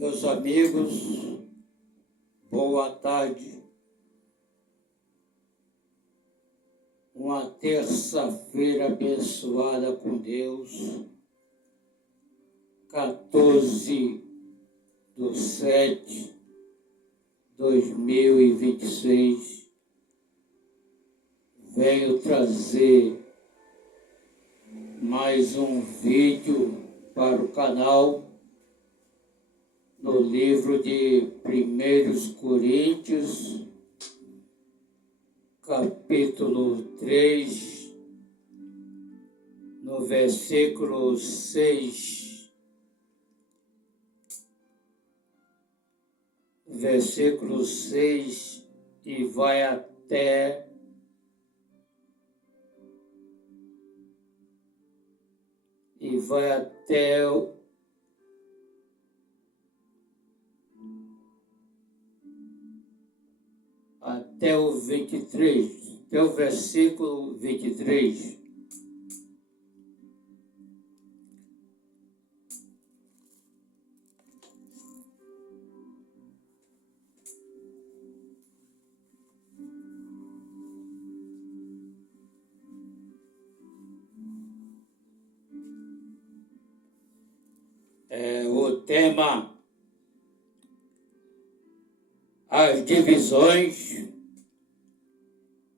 Meus amigos, boa tarde. Uma terça-feira abençoada com Deus, 14/7/2026. Venho trazer mais um vídeo para o canal no livro de 1 Coríntios, capítulo 3, no versículo 6. Versículo 6 e vai até o 23, até o versículo 23. O tema: as divisões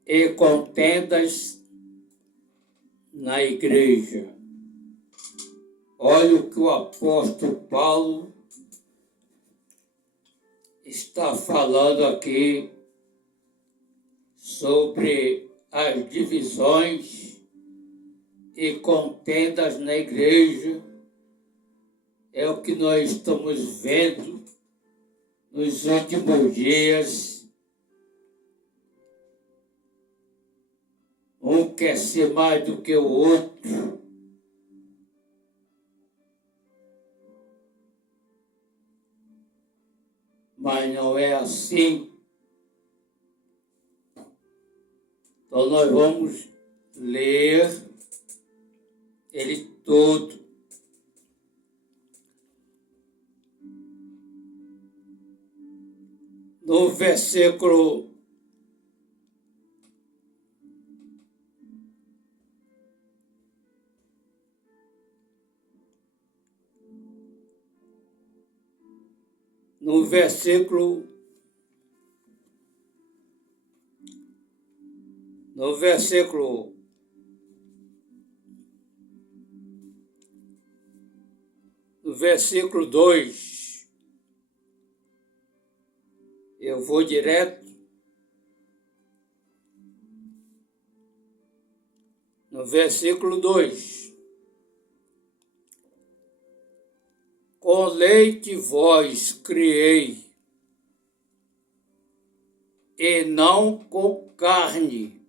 e contendas na igreja. Olha o que o apóstolo Paulo está falando aqui sobre as divisões e contendas na igreja. É o que nós estamos vendo nos últimos dias. Um quer ser mais do que o outro. Mas não é assim. Então nós vamos ler ele todo. No versículo 2, eu vou direto. No versículo 2: com leite vós criei, e não com carne,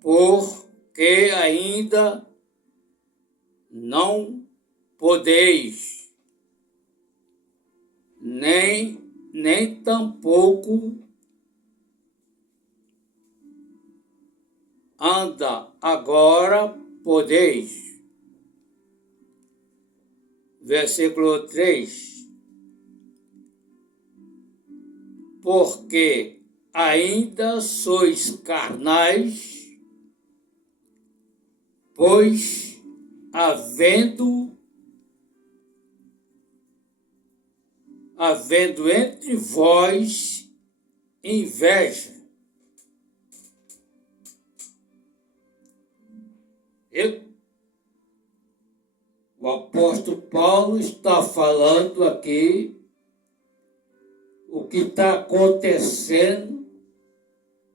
porque ainda não podeis, nem tampouco anda agora podeis. Versículo 3: porque ainda sois carnais, pois havendo entre vós inveja. O apóstolo Paulo está falando aqui o que está acontecendo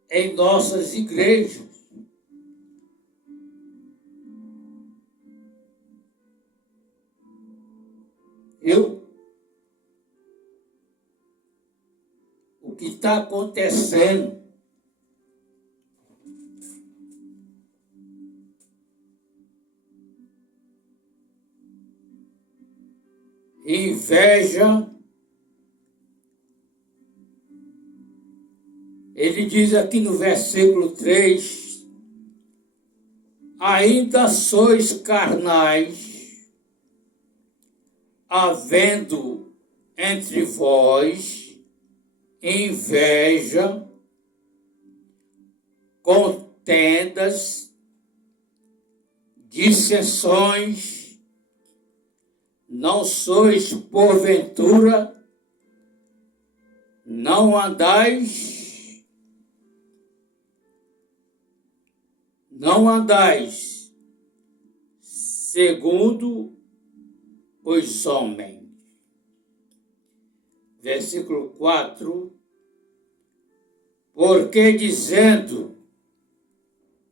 em nossas igrejas. O que está acontecendo. Inveja. Ele diz aqui no versículo 3: ainda sois carnais, havendo entre vós inveja, contendas, dissensões, não sois porventura, não andais segundo os homens. Versículo 4. Porque dizendo,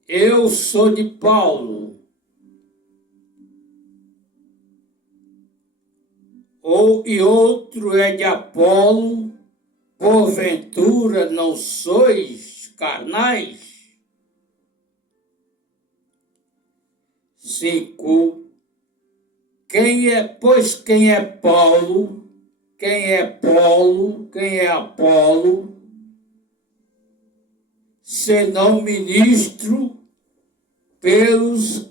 eu sou de Paulo, e outro é de Apolo, porventura não sois carnais? 5. Quem é Paulo? Quem é Apolo? Senão ministro pelos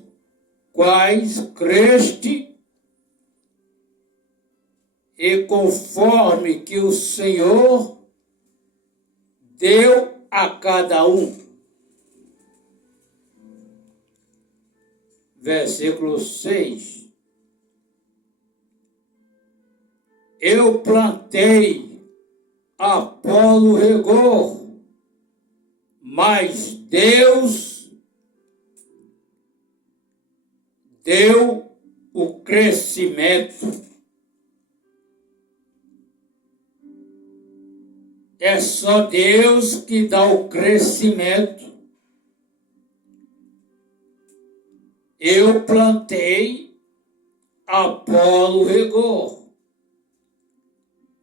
quais creste, e conforme que o Senhor deu a cada um. Versículo 6. Eu plantei, Apolo regou, mas Deus deu o crescimento. É só Deus que dá o crescimento. Eu plantei, Apolo regou,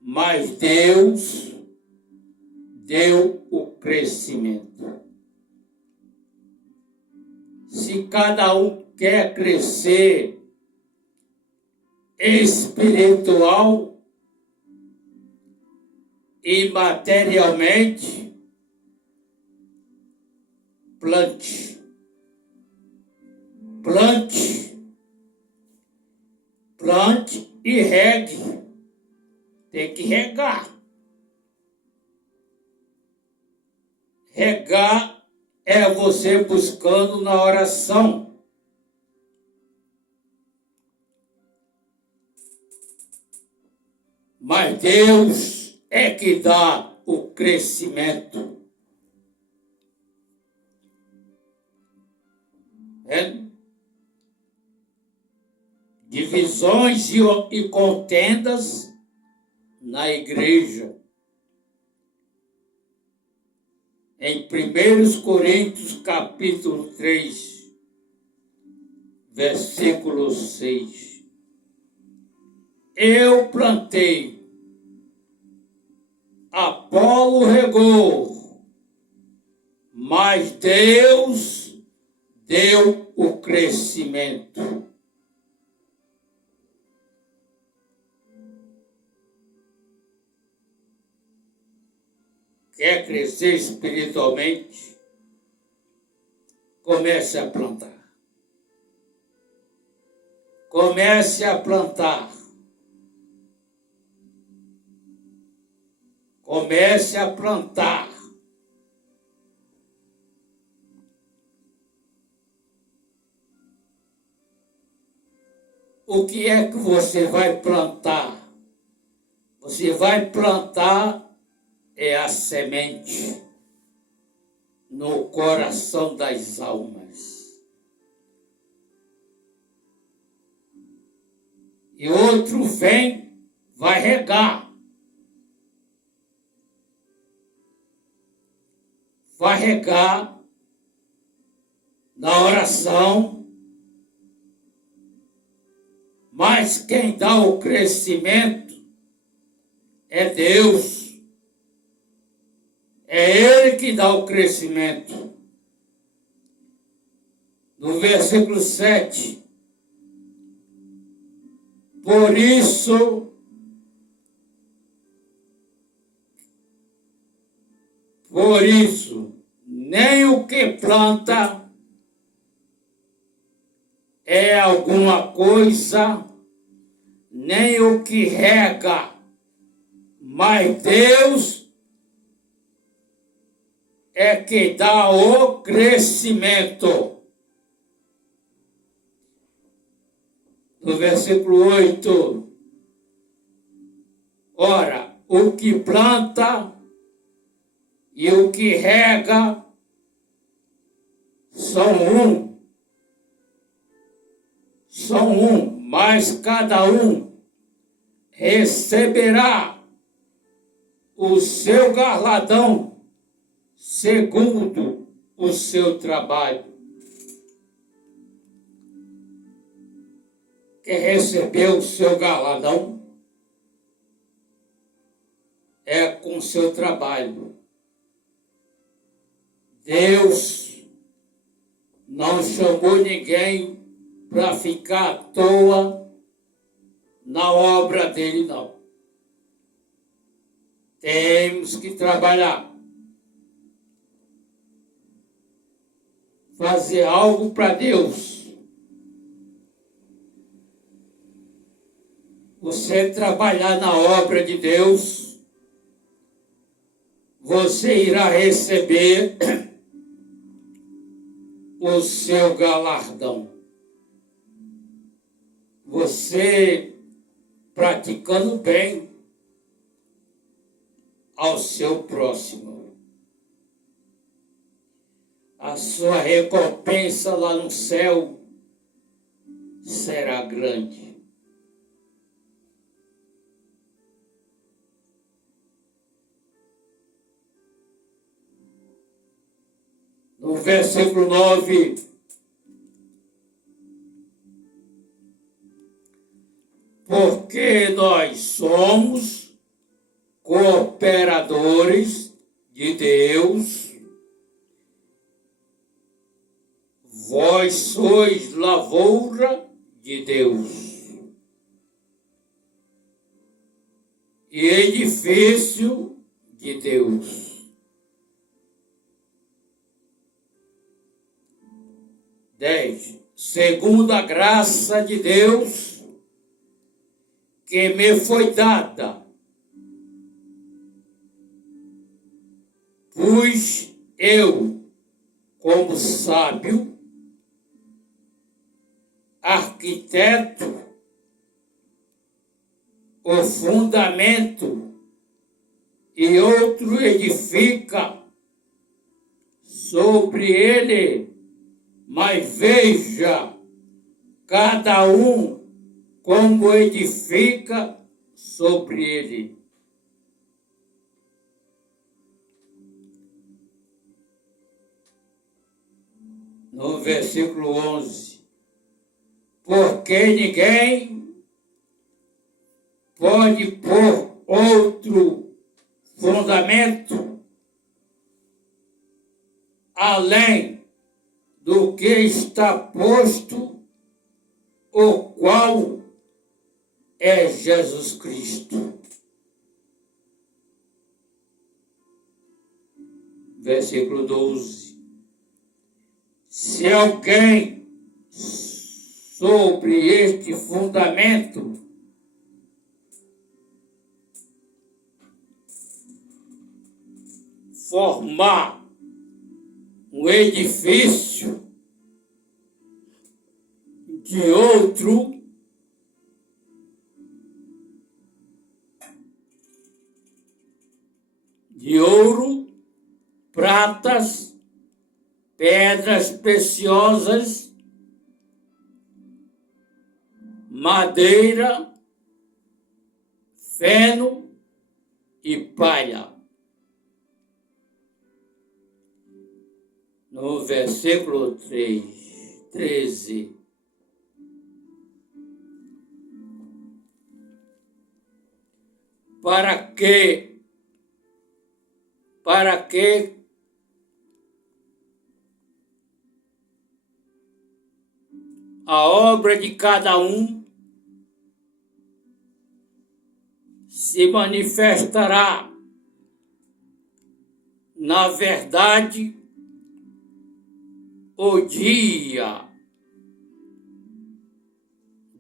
mas Deus deu o crescimento. Se cada um quer crescer espiritual e materialmente, plante e regue. Tem que regar. Regar é você buscando na oração. Mas Deus é que dá o crescimento. Divisões e contendas na igreja. Em 1 Coríntios capítulo 3, versículo 6. Eu plantei, Apolo regou, mas Deus deu o crescimento. Quer crescer espiritualmente? Comece a plantar. Comece a plantar. Comece a plantar. O que é que você vai plantar? Você vai plantar a semente no coração das almas. E outro vai regar. Vai regar na oração. Mas quem dá o crescimento é Deus. É Ele que dá o crescimento. No versículo 7. Por isso, nem o que planta é alguma coisa, nem o que rega, mas Deus é que dá o crescimento. No versículo 8, ora, o que planta e o que rega são um, mas cada um receberá o seu galardão segundo o seu trabalho. Quem recebeu o seu galardão é com o seu trabalho. Deus não chamou ninguém para ficar à toa na obra dele, não. Temos que trabalhar. Fazer algo para Deus. Você trabalhar na obra de Deus, você irá receber o seu galardão. Você praticando bem ao seu próximo. A sua recompensa lá no céu será grande. No versículo 9, porque nós somos cooperadores de Deus, vós sois lavoura de Deus e edifício de Deus. 10. Segundo a graça de Deus que me foi dada, pois eu, como sábio, arquiteto, o fundamento e outro edifica sobre ele, mas veja cada um como edifica sobre ele. No versículo 11, porque ninguém pode pôr outro fundamento além do que está posto, o qual é Jesus Cristo. Versículo 12. Se alguém sobre este fundamento formar um edifício de outro, de ouro, pratas, pedras preciosas, madeira, feno e palha. No versículo 13. Para que a obra de cada um se manifestará na verdade o dia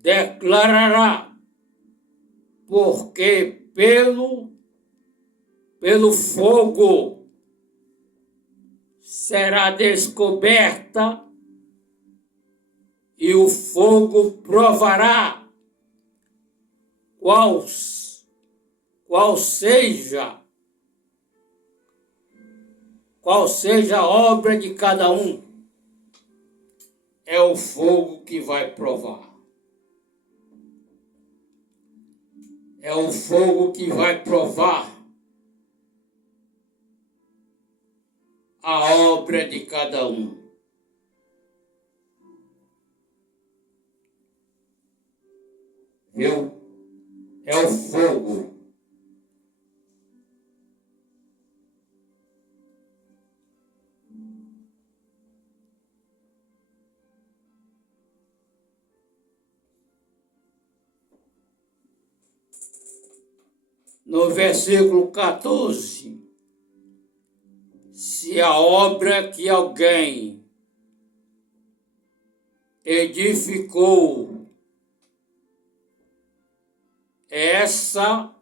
declarará porque pelo fogo será descoberta e o fogo provará qual seja a obra de cada um. É o fogo que vai provar. É o fogo que vai provar a obra de cada um. Viu? É o fogo. No versículo 14, se a obra que alguém edificou, essa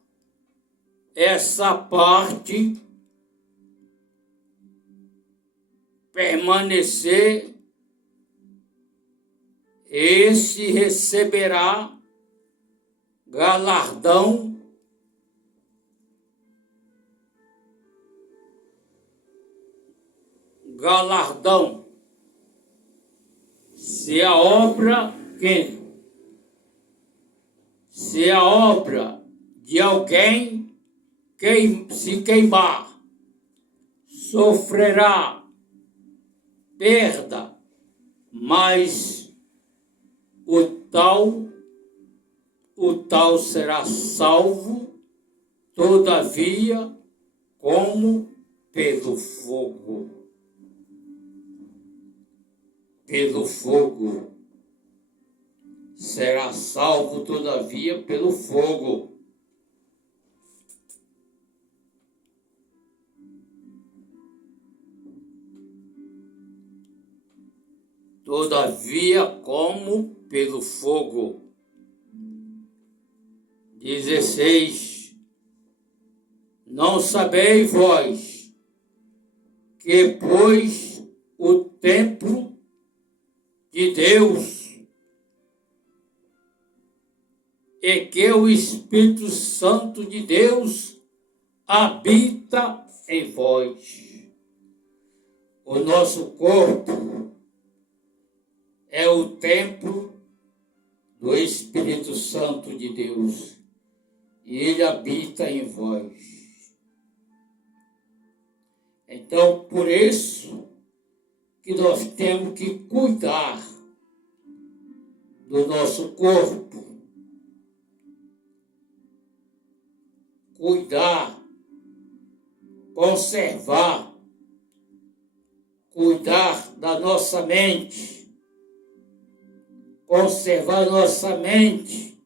parte permanecer, esse receberá galardão se a obra de alguém se queimar, sofrerá perda, mas o tal será salvo, todavia, como pelo fogo. Pelo fogo. Será salvo, todavia, pelo fogo. Todavia, como pelo fogo. 16. Não sabeis vós que, pois, o templo de Deus e que o Espírito Santo de Deus habita em vós. O nosso corpo é o templo do Espírito Santo de Deus e ele habita em vós. Então, por isso que nós temos que cuidar do nosso corpo, cuidar, conservar, cuidar da nossa mente, conservar nossa mente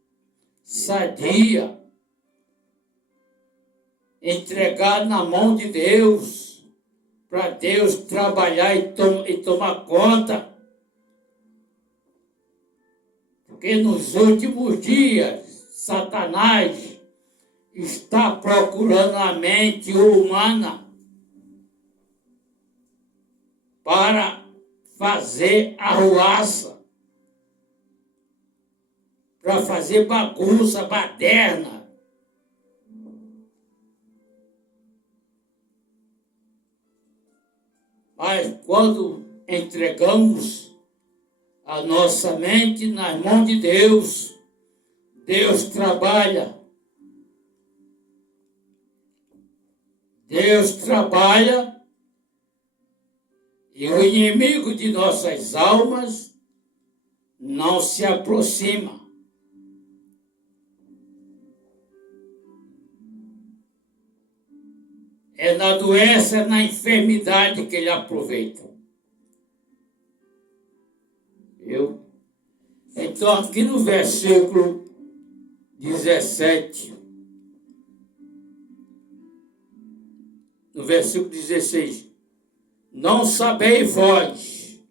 sadia, entregar na mão de Deus, para Deus trabalhar e tomar conta. Porque nos últimos dias, Satanás está procurando a mente humana para fazer arruaça, para fazer bagunça, baderna. Mas quando entregamos a nossa mente nas mãos de Deus, Deus trabalha. Deus trabalha e o inimigo de nossas almas não se aproxima. É na doença, na enfermidade que ele aproveita. Viu? Então, aqui no versículo 17, no versículo 16, não sabeis vós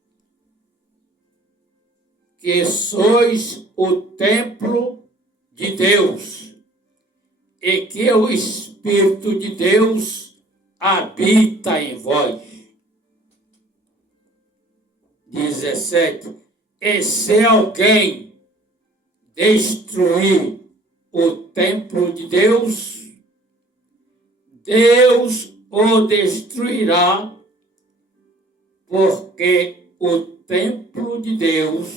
que sois o templo de Deus e que o Espírito de Deus habita em vós. 17. E se alguém destruir o templo de Deus, Deus o destruirá, porque o templo de Deus,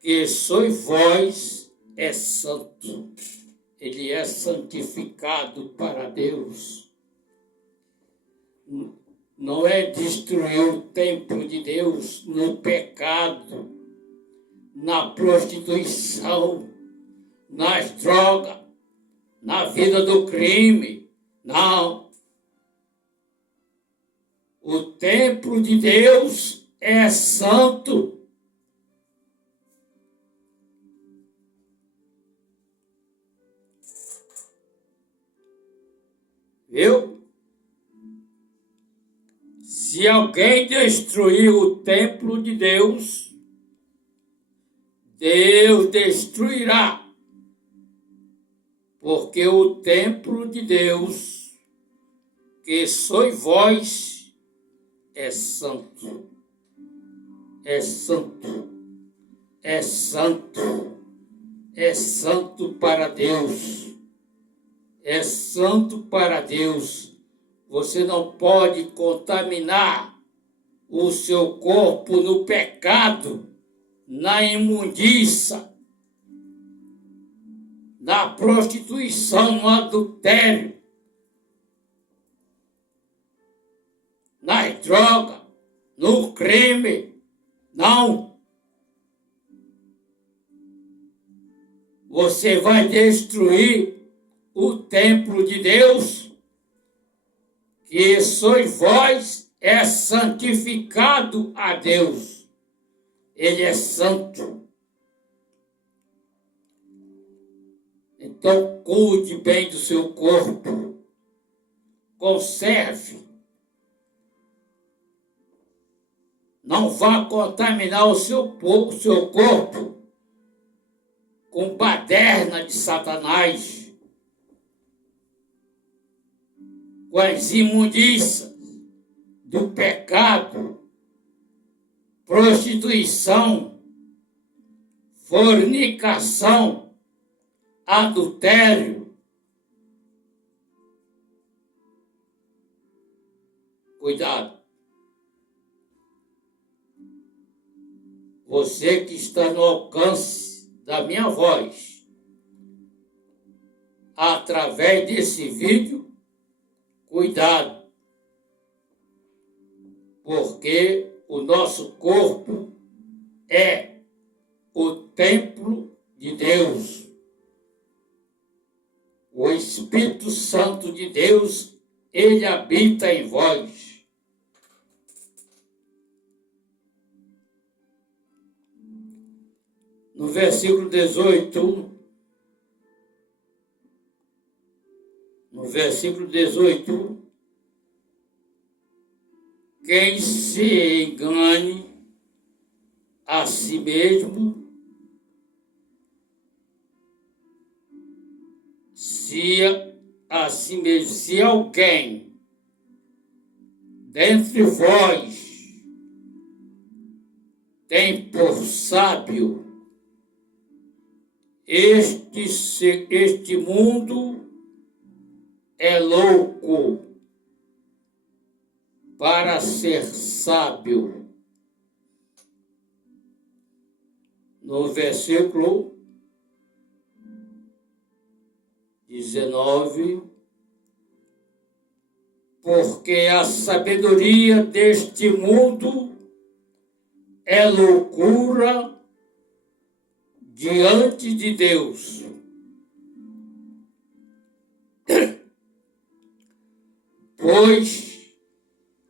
que sois vós, é santo. Ele é santificado para Deus. Não é destruir o templo de Deus no pecado, na prostituição, nas drogas, na vida do crime. Não. O templo de Deus é santo. Viu? Se alguém destruir o templo de Deus, Deus destruirá, porque o templo de Deus, que sois vós, é santo, é santo, é santo, é santo para Deus, é santo para Deus. Você não pode contaminar o seu corpo no pecado, na imundícia, na prostituição, no adultério, nas drogas, no crime. Não. Você vai destruir o templo de Deus, que sois vós, é santificado a Deus. Ele é santo. Então, cuide bem do seu corpo. Conserve. Não vá contaminar o seu corpo com baderna de Satanás, com as imundícias do pecado, prostituição, fornicação, adultério. Cuidado. Você que está no alcance da minha voz, através desse vídeo, cuidado, porque o nosso corpo é o templo de Deus. O Espírito Santo de Deus, ele habita em vós. No versículo 18, quem se engane a si mesmo, se alguém dentre vós tem por sábio este mundo, é louco para ser sábio. No versículo 19, porque a sabedoria deste mundo é loucura diante de Deus. Pois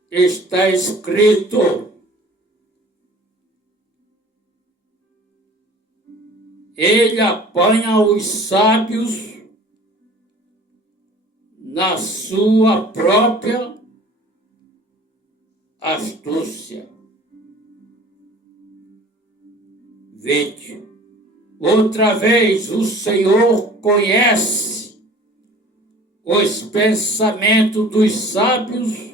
está escrito: ele apanha os sábios na sua própria astúcia. Vede, Outra vez, o Senhor conhece os pensamentos dos sábios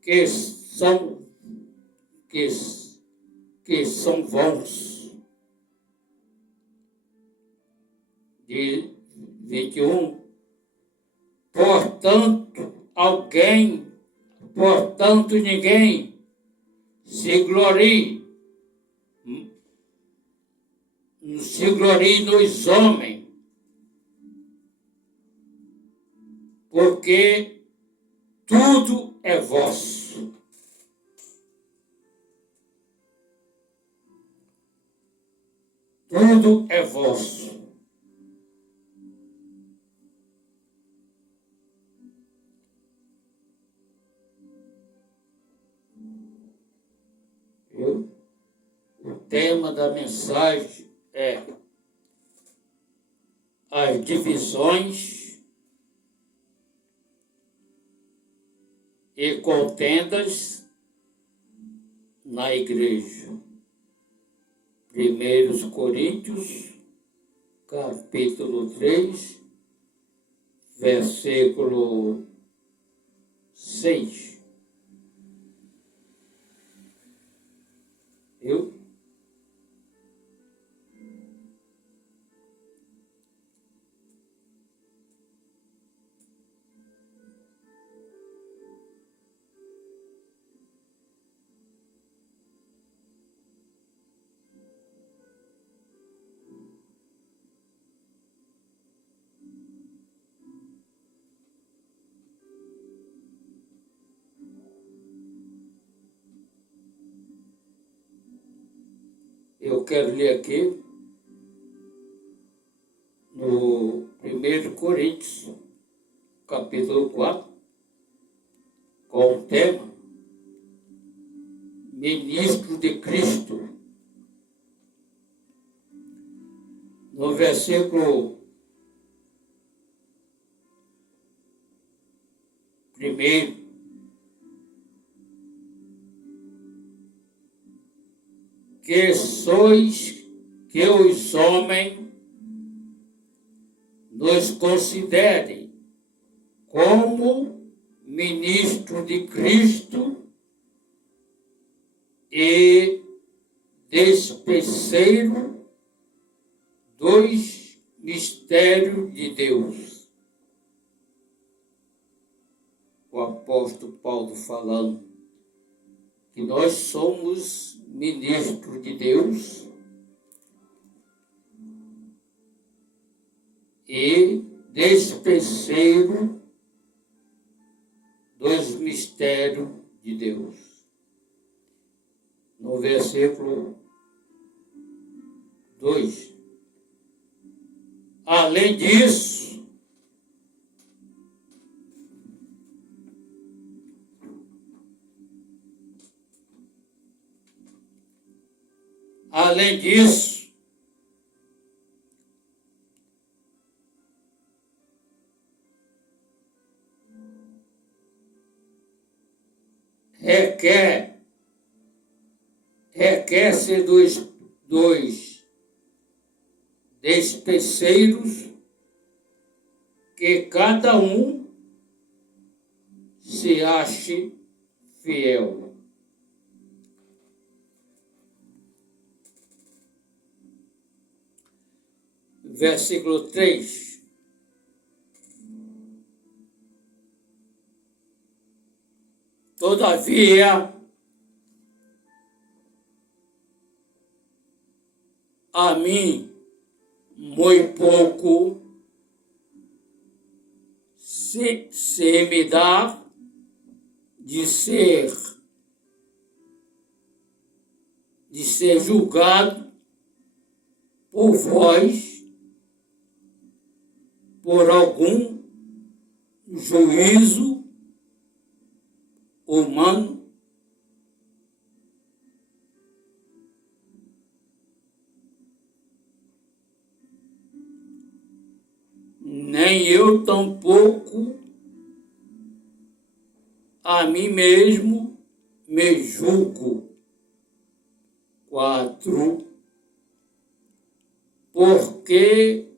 que são vãos. De 21. Portanto, ninguém se glorie nos homens, porque tudo é vosso. Tudo é vosso. O tema da mensagem é as divisões e contendas na igreja. 1 Coríntios, capítulo 3, versículo 6. Eu quero ler aqui no 1 Coríntios, capítulo 4, com o tema Ministro de Cristo. No versículo 1, que os homens nos considerem como ministro de Cristo e despeceiro dos mistérios de Deus. O apóstolo Paulo falando que nós somos ministros de Deus e despeceiro dos mistérios de Deus. No versículo 2. Além disso, requer-se dos despeceiros que cada um se ache fiel. Versículo 3. Todavia, a mim, muito pouco se me dá de ser julgado por vós por algum juízo humano, nem eu tampouco a mim mesmo me julgo. 4. porque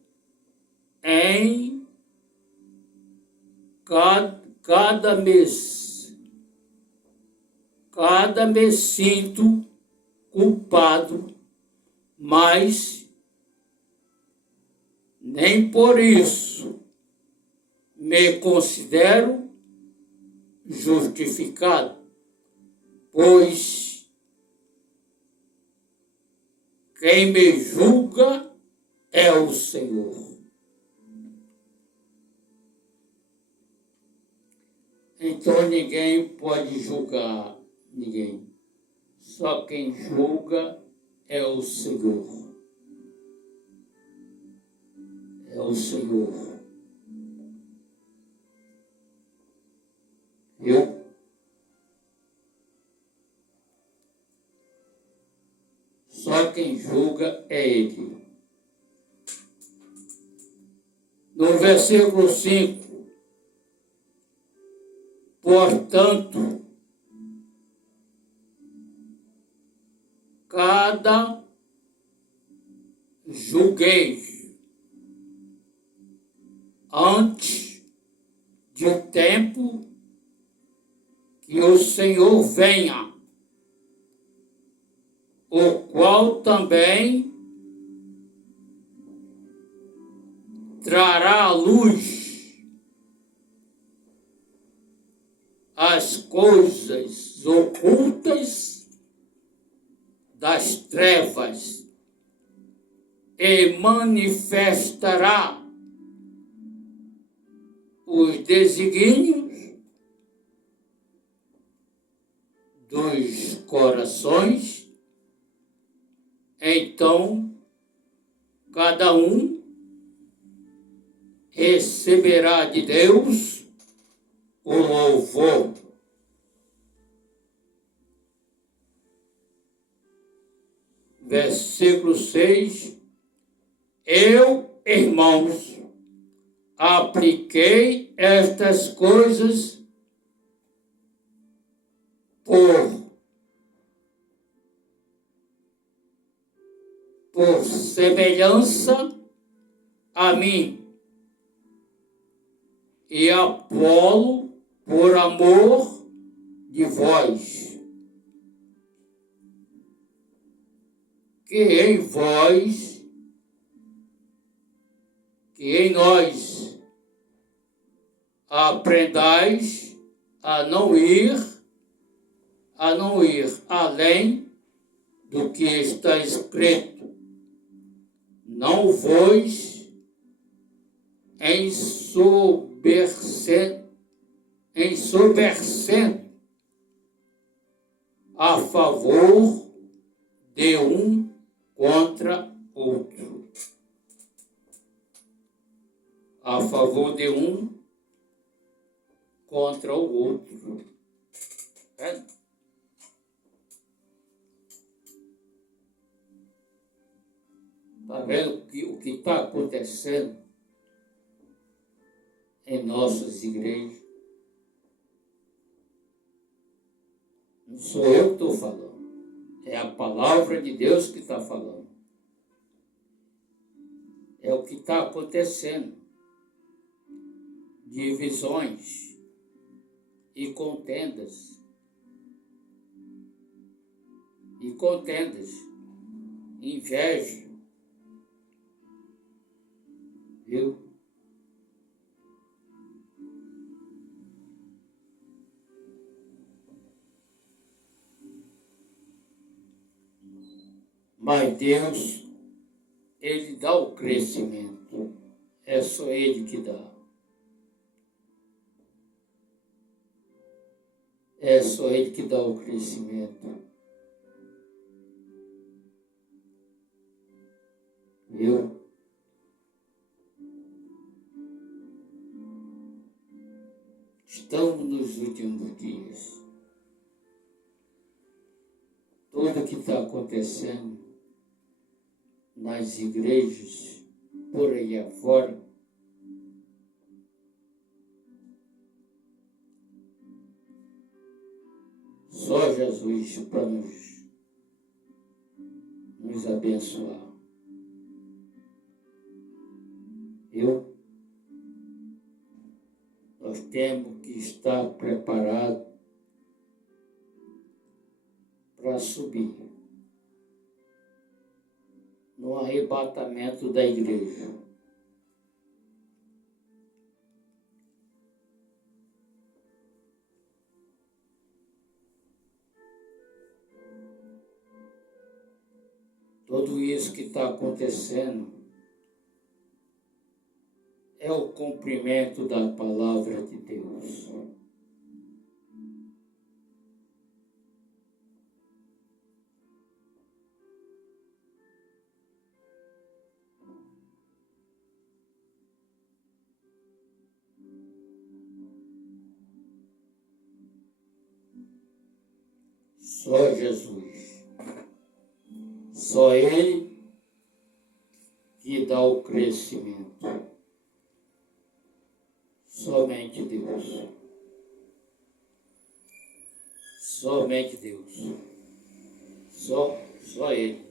em cada mês sinto culpado, mas nem por isso me considero justificado, pois quem me julga é o Senhor. Então ninguém pode julgar ninguém. Só quem julga é o Senhor. É o Senhor. Viu? Só quem julga é Ele. No versículo 5, portanto, cada julgueis antes de o tempo que o Senhor venha, o qual também trará à luz as coisas ocultas das trevas e manifestará os desígnios dos corações. Então, cada um receberá de Deus o louvor. Versículo 6. Eu, irmãos, apliquei estas coisas por semelhança a mim, e Apolo por amor de vós, que em nós aprendais a não ir além do que está escrito. Não vos ensoberbecendo a favor de um contra outro. A favor de um contra o outro. Está vendo o que está acontecendo em nossas igrejas? Não sou eu que estou falando. É a palavra de Deus que está falando. É o que está acontecendo. Divisões e contendas. Inveja. Viu? Mas Deus, Ele dá o crescimento. É só Ele que dá. É só Ele que dá o crescimento. Viu? Estamos nos últimos dias. Tudo o que está acontecendo nas igrejas, por aí afora, só Jesus para nos abençoar. viu? Nós temos que estar preparados para subir no arrebatamento da igreja. Tudo isso que está acontecendo é o cumprimento da palavra de Deus. Só Jesus. Só Ele que dá o crescimento. Somente Deus. Somente Deus. Só Ele.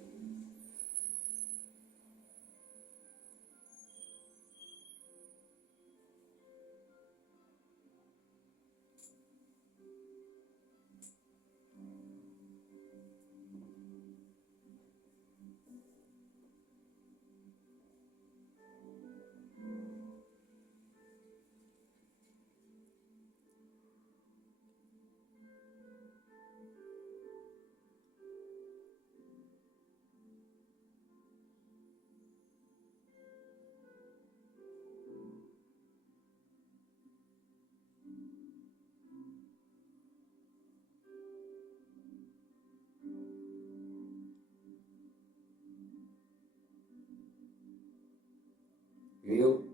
Viu?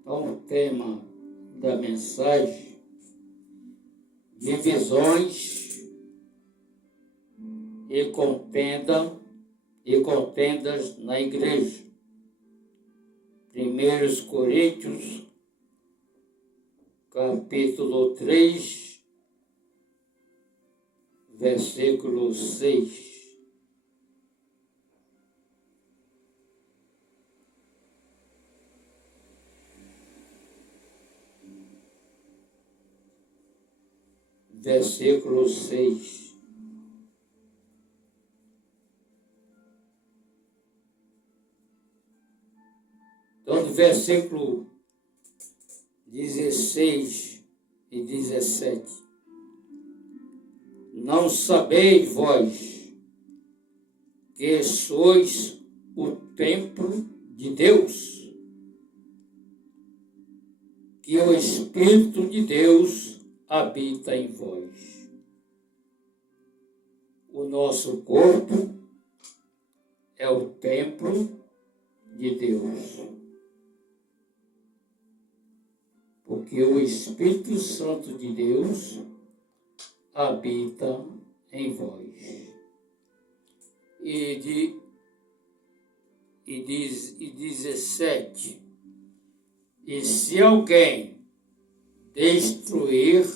Então, o tema da mensagem: divisões e contendas na igreja. 1 Coríntios, capítulo 3, versículo 6. Versículo 6. Então, no versículo 16 e 17. Não sabeis vós que sois o templo de Deus, que o Espírito de Deus habita em vós. O nosso corpo é o templo de Deus, porque o Espírito Santo de Deus habita em vós. E 17. E se alguém destruir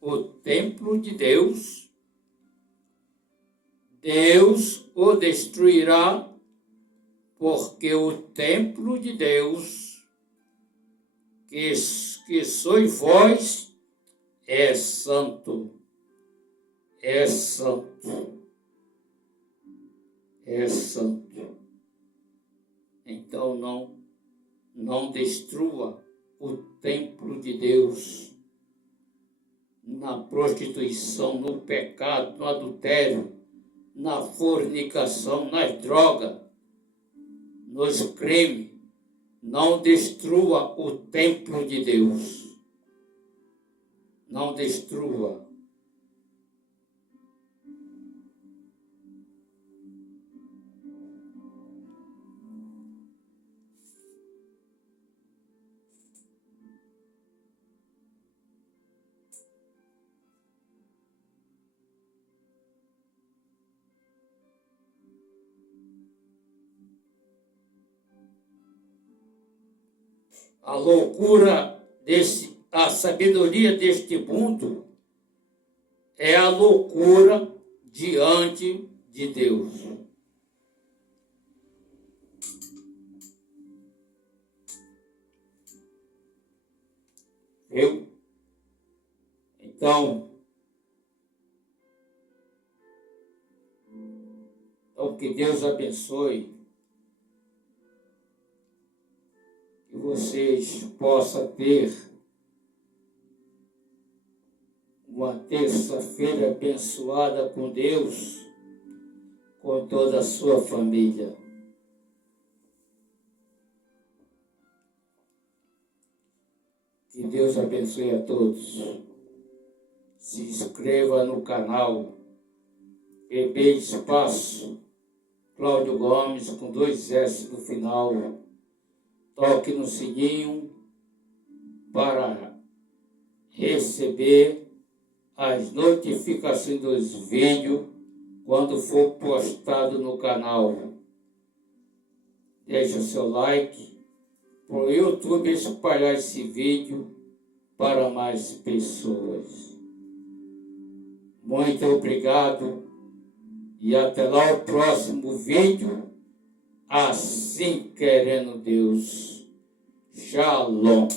o templo de Deus, Deus o destruirá, porque o templo de Deus, que sois vós, é santo. É santo. É santo. Então não destrua o templo de Deus na prostituição, no pecado, no adultério, na fornicação, nas drogas, nos crimes. Não destrua o templo de Deus. Não destrua. A loucura a sabedoria deste mundo é a loucura diante de Deus. Então, que Deus abençoe, que vocês possam ter uma terça-feira abençoada com Deus, com toda a sua família. Que Deus abençoe a todos. Se inscreva no canal PB Espaço Cláudio Gomes com 2 S no final. Toque no sininho para receber as notificações dos vídeos quando for postado no canal. Deixa seu like para o YouTube espalhar esse vídeo para mais pessoas. Muito obrigado e até lá o próximo vídeo, assim querendo Deus. Shalom.